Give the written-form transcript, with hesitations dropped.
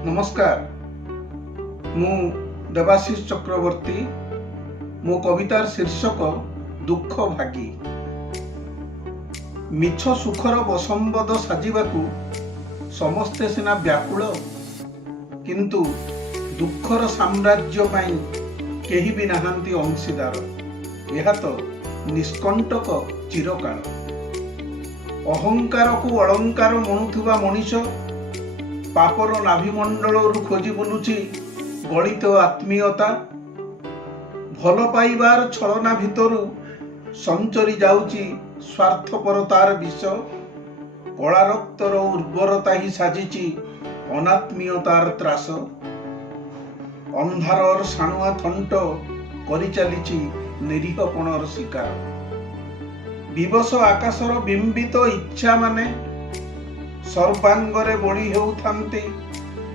नमस्कार। मु देवाशीष चक्रवर्ती। मो कवितार शीर्षक दुख भागी। मिछ सुखर बसंबद साजिबाकू समस्ते सिना व्याकुल, किंतु दुखर साम्राज्य पाई केही भी नाहांती अंशीदार। यह तो निष्कंटक चिरकाल। अहंकार को अलंकार मनुवा मनीष पापर नाभिमंडल खोजी बुलुची गणित आत्मीयता। भल पाइबार छलना भितरु संचरी जाउची स्वार्थपरतार विष। कला रक्तर उर्वरता ही साजिची अनात्मीयतार त्रास। अंधारर साणुआ थंट करि चलीची निरीहपणर शिकार। विवश आकाशर बिंबित इच्छा माने सर्वांगरे बड़ी हेउथांती।